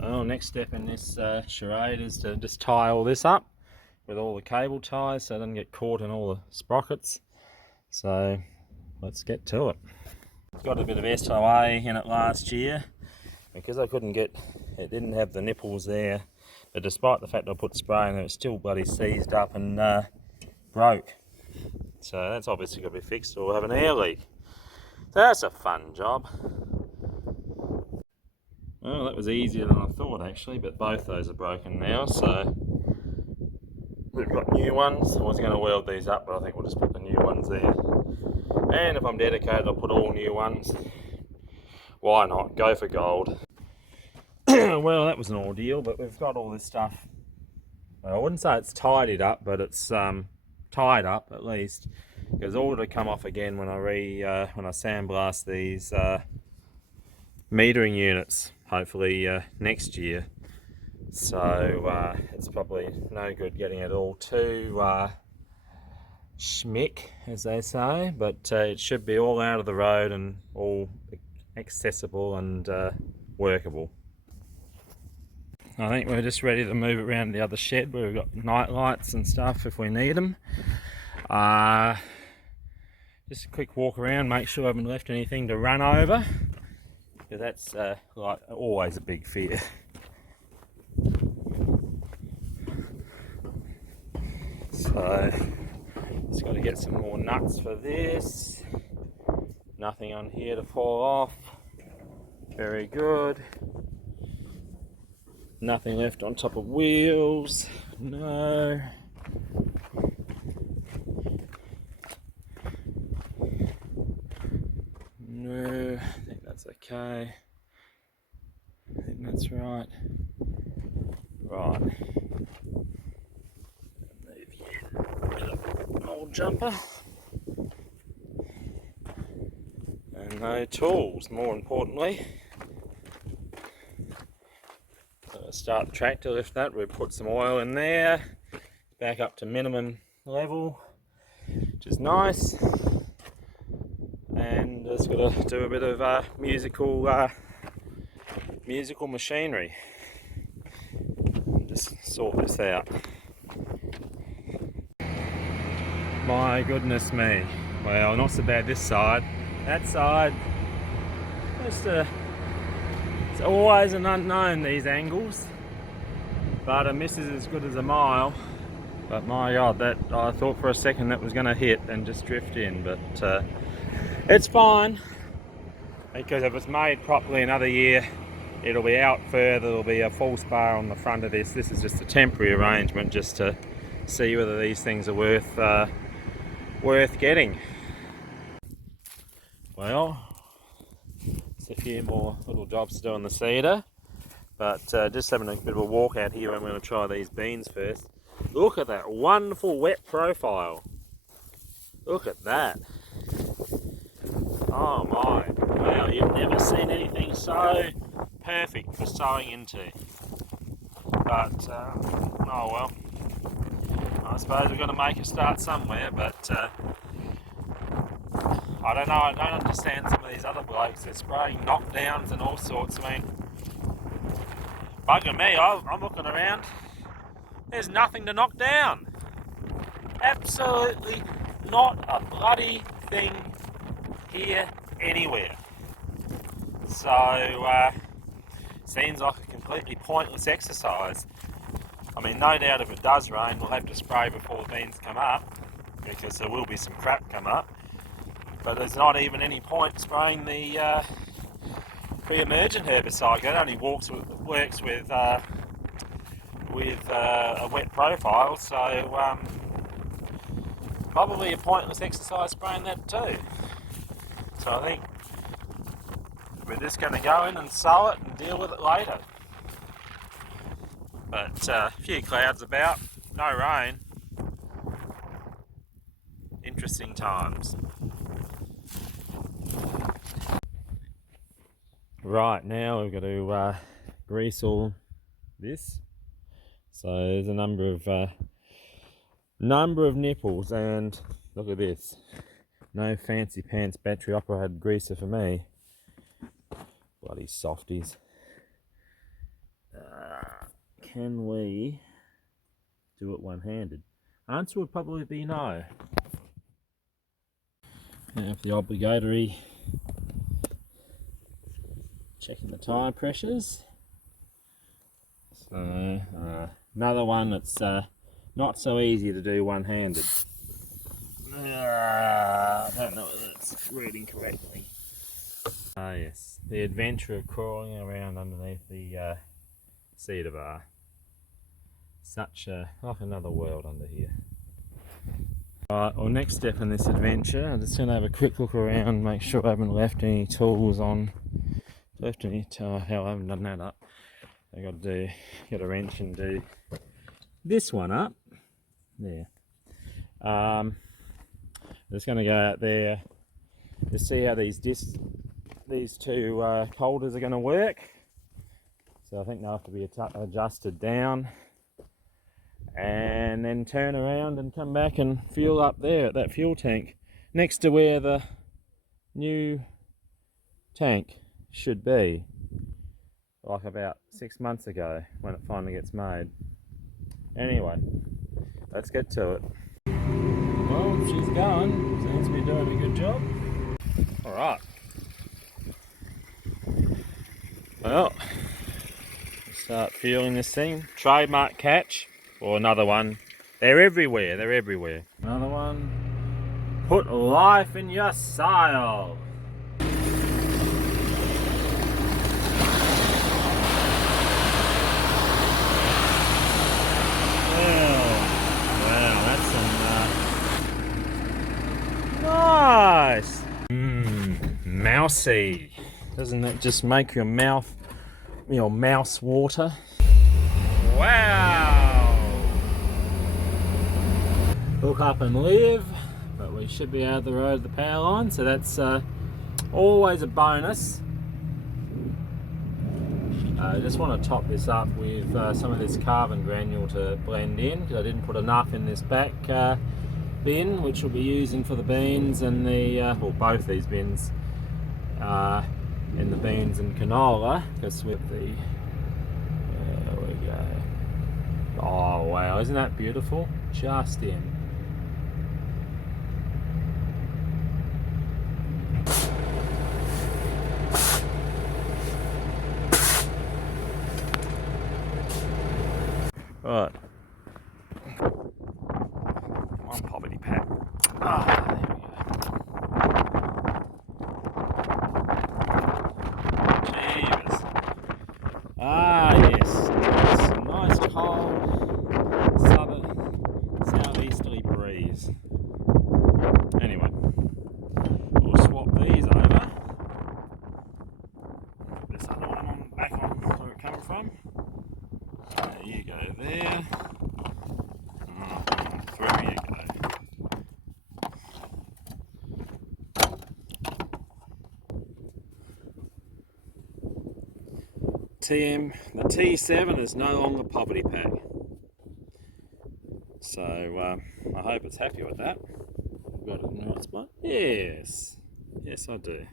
Well, next step in this charade is to just tie all this up with all the cable ties so it doesn't get caught in all the sprockets. So let's get to it. Got a bit of SOA in it last year because I couldn't get, it didn't have the nipples there, but despite the fact I put spray in there, it still bloody seized up and broke. So that's obviously got to be fixed, or we'll have an air leak. So that's a fun job. Well, that was easier than I thought actually, but both those are broken now, so we've got new ones. I was going to weld these up, but I think we'll just put the new ones there. And if I'm dedicated, I'll put all new ones. Why not? Go for gold. Well, that was an ordeal, but we've got all this stuff. I wouldn't say it's tidied up, but it's tied up at least, because all to come off again when I sandblast these metering units, hopefully next year. So it's probably no good getting it all too schmick, as they say, but it should be all out of the road and all accessible and workable. I think we're just ready to move around the other shed where we've got night lights and stuff if we need them. Just a quick walk around, make sure I haven't left anything to run over, because that's like always a big fear. So just got to get some more nuts for this. Nothing on here to fall off. Very good. Nothing left on top of wheels. No. No, I think that's okay. I think that's right. Right. Move you. Old jumper. And no tools, more importantly. Start the tractor, lift that, we've put some oil in there, back up to minimum level, which is nice, and just got to do a bit of musical machinery, just sort this out. My goodness me, well, not so bad this side, that side, just it's always an unknown, these angles, but a miss is as good as a mile. But my God, that I thought for a second that was going to hit and just drift in, but it's fine, because if it's made properly another year, it'll be out further. There'll be a full spar on the front of this. This is just a temporary arrangement just to see whether these things are worth getting. Well, a few more little jobs to do on the cedar, but just having a bit of a walk out here. I'm going to try these beans first. Look at that wonderful wet profile. Look at that. Oh my, wow, you've never seen anything so perfect for sowing into. But oh well, I suppose we've got to make a start somewhere, but I don't know, I don't understand some of these other blokes. They're spraying knockdowns and all sorts. I mean, bugger me, I'm looking around. There's nothing to knock down. Absolutely not a bloody thing here anywhere. So, seems like a completely pointless exercise. I mean, no doubt if it does rain, we'll have to spray before the beans come up, because there will be some crap come up. But there's not even any point spraying the pre-emergent herbicide. That only works with a wet profile, so probably a pointless exercise spraying that too. So I think we're just going to go in and sow it and deal with it later. But a few clouds about, no rain. Interesting times. Right, now we've got to grease all this. So there's a number of nipples, and look at this. No fancy pants battery operated greaser for me. Bloody softies. can we do it one-handed? Answer would probably be no. Have the obligatory checking the tyre pressures. So another one that's not so easy to do one-handed. I don't know whether it's reading correctly. Ah yes, the adventure of crawling around underneath the cedar bar. Such like another world under here. Alright, well, next step in this adventure, I'm just going to have a quick look around, make sure I haven't left any tools on. Hell, I haven't done that up. I got to get a wrench and do this one up. There. I'm just going to go out there to see how these two holders are going to work. So I think they'll have to be adjusted down, and then turn around and come back and fuel up there at that fuel tank next to where the new tank should be, like about 6 months ago when it finally gets made. Anyway, let's get to it. Well, she's going, seems to be doing a good job. Alright, well, start fueling this thing. Trademark catch. Or another one. They're everywhere, they're everywhere. Another one. Put life in your sail. Wow, that's some nice. Mousy. Doesn't that just make your mouth, mouse water? Wow. Hook up and live, but we should be out of the road of the power line, so that's always a bonus. I just want to top this up with some of this carbon granule to blend in, because I didn't put enough in this back bin, which we'll be using for the beans and the, well, both these bins, in the beans and canola, because with the, there we go. Oh wow, isn't that beautiful? Just in. Right. One poverty pack. Ah, there we go. Jeebus. Ah, yes. It's a nice cold southeasterly breeze. Anyway, we'll swap these over. This other one on back on where it came from. There you go there. Through you go. The T7 is no longer poverty pack. So I hope it's happy with that. Got it in the right spot? Yes. Yes, I do.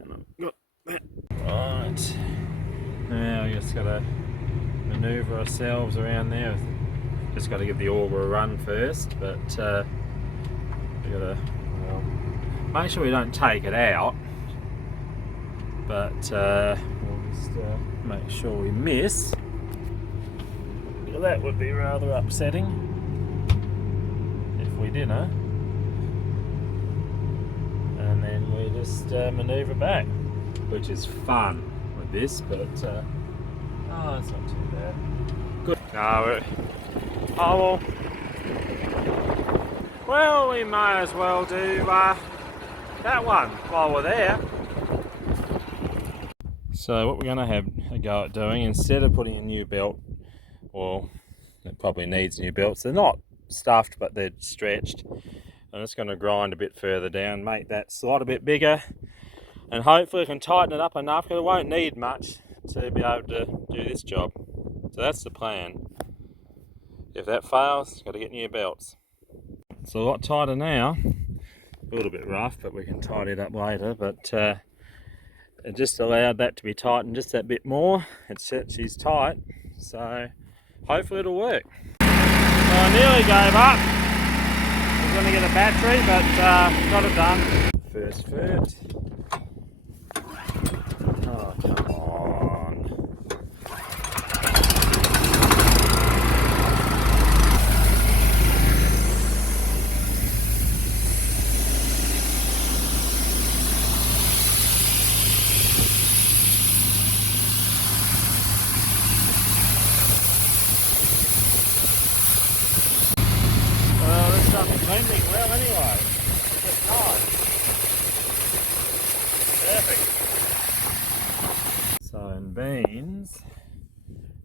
And I've got that. Right. Now we just got to manoeuvre ourselves around there. Just got to give the auger a run first, but we got to make sure we don't take it out. But we'll just make sure we miss. Well, that would be rather upsetting if we didn't. And then we just manoeuvre back, which is fun with this, but oh, it's not too bad. Good. No, oh well, we may as well do that one while we're there. So what we're going to have a go at doing, instead of putting a new belt, well, it probably needs new belts. They're not stuffed, but they're stretched. I'm just going to grind a bit further down, make that slot a bit bigger, and hopefully I can tighten it up enough, because it won't need much to be able to do this job. So that's the plan. If that fails, got to get new belts. It's a lot tighter now. A little bit rough, but we can tidy it up later. But it just allowed that to be tightened just that bit more. She's tight, so hopefully it'll work. So I nearly gave up. I was going to get a battery, but got it done. First foot. Oh, come on. Well, this stuff's blending well anyway. It's nice. Perfect. So in beans,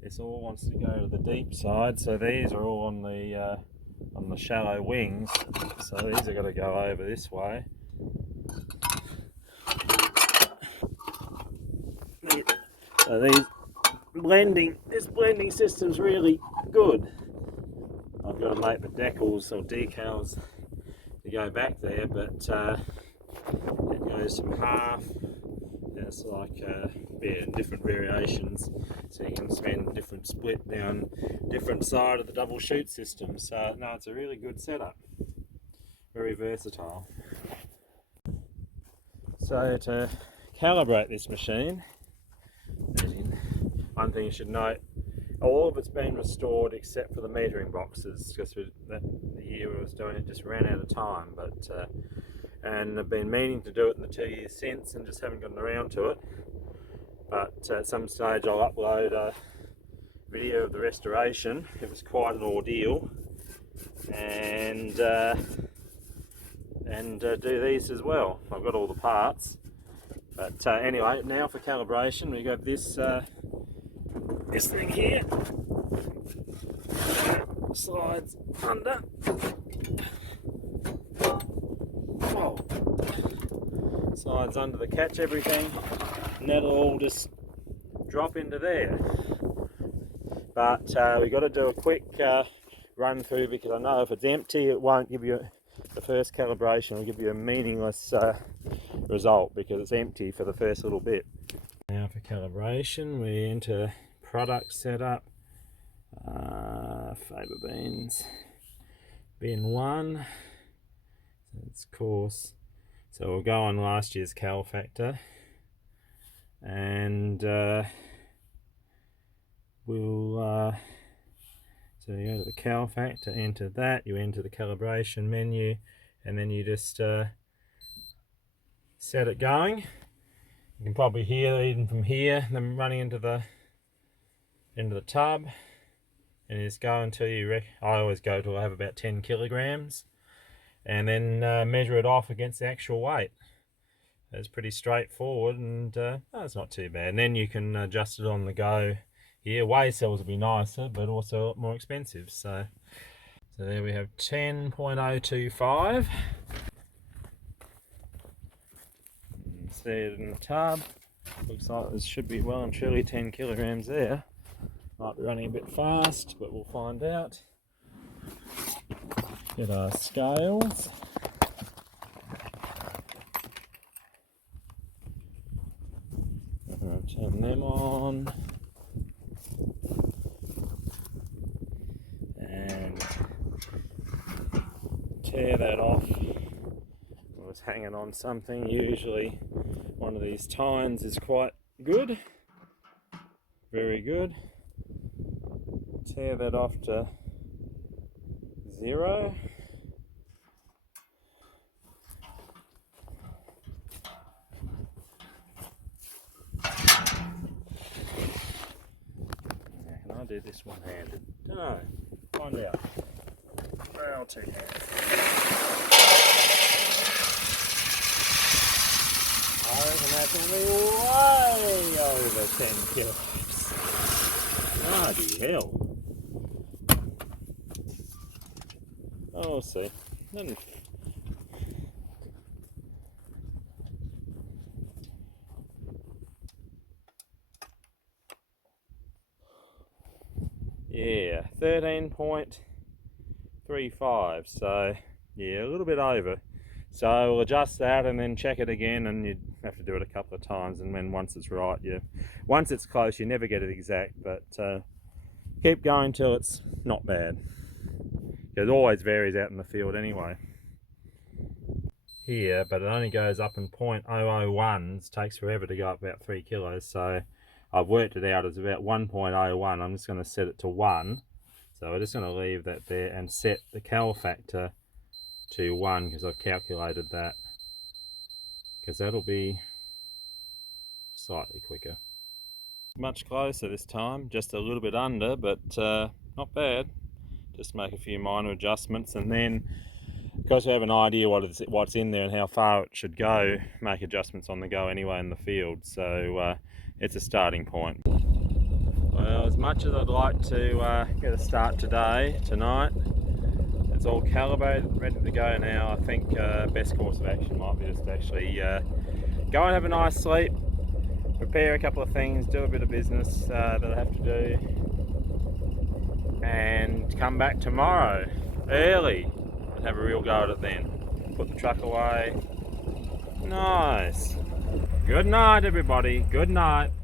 this all wants to go to the deep side, so these are all on the shallow wings, so these are going to go over this way. So this blending system's really good. I've got to make the decals or decals to go back there, but it goes from half. It's like different variations, so you can spend different split down different side of the double chute system. So no, it's a really good setup, very versatile. So to calibrate this machine, one thing you should note, all of it's been restored except for the metering boxes, because the year I was doing it just ran out of time. But and I've been meaning to do it in the 2 years since and just haven't gotten around to it. But at some stage I'll upload a video of the restoration. It was quite an ordeal, and do these as well. I've got all the parts. But anyway, now for calibration, we got this thing here. Slides under. Oh. Slides under to catch everything, and that'll all just drop into there. But we've got to do a quick run through, because I know if it's empty it won't give you, the first calibration will give you a meaningless result because it's empty for the first little bit. Now for calibration, we enter product setup, Faber beans, bin 1, it's course, so we'll go on last year's cal factor, and we'll so you go to the cal factor, enter that, you enter the calibration menu, and then you just set it going. You can probably hear even from here them running into the tub, and you just go until I always go till I have about 10 kilograms, and then measure it off against the actual weight. It's pretty straightforward, and it's not too bad. And then you can adjust it on the go. Here, weigh cells will be nicer, but also a lot more expensive. So there we have 10.025. See it in the tub. Looks like this should be well and truly 10 kilograms there. Might be running a bit fast, but we'll find out. Get our scales. Turn them on. And tear that off. I was hanging on something. Usually one of these tines is quite good. Very good. Tear that off to 0. Can I do this one-handed? No. Find out. I'll take it. I reckon that's going to be way over 10 kilos. Bloody hell. Oh, we'll see. Yeah, 13.35, so yeah, a little bit over. So we'll adjust that and then check it again, and you'd have to do it a couple of times, and then once it's right, once it's close, you never get it exact, but keep going till it's not bad. It always varies out in the field anyway. Here, but it only goes up in 0.001s, takes forever to go up about 3 kilos, so I've worked it out as about 1.01. I'm just going to set it to 1, so we're just going to leave that there and set the cal factor to 1 because I've calculated that, because that'll be slightly quicker. Much closer this time, just a little bit under, but not bad. Just make a few minor adjustments, and then because we have an idea what's in there and how far it should go, make adjustments on the go anyway in the field. So it's a starting point. Well, as much as I'd like to get a start tonight, it's all calibrated, ready to go now. I think best course of action might be just actually go and have a nice sleep, prepare a couple of things, do a bit of business that I have to do, and come back tomorrow early and have a real go at it then. Put the truck away. Nice. Good night, everybody. Good night.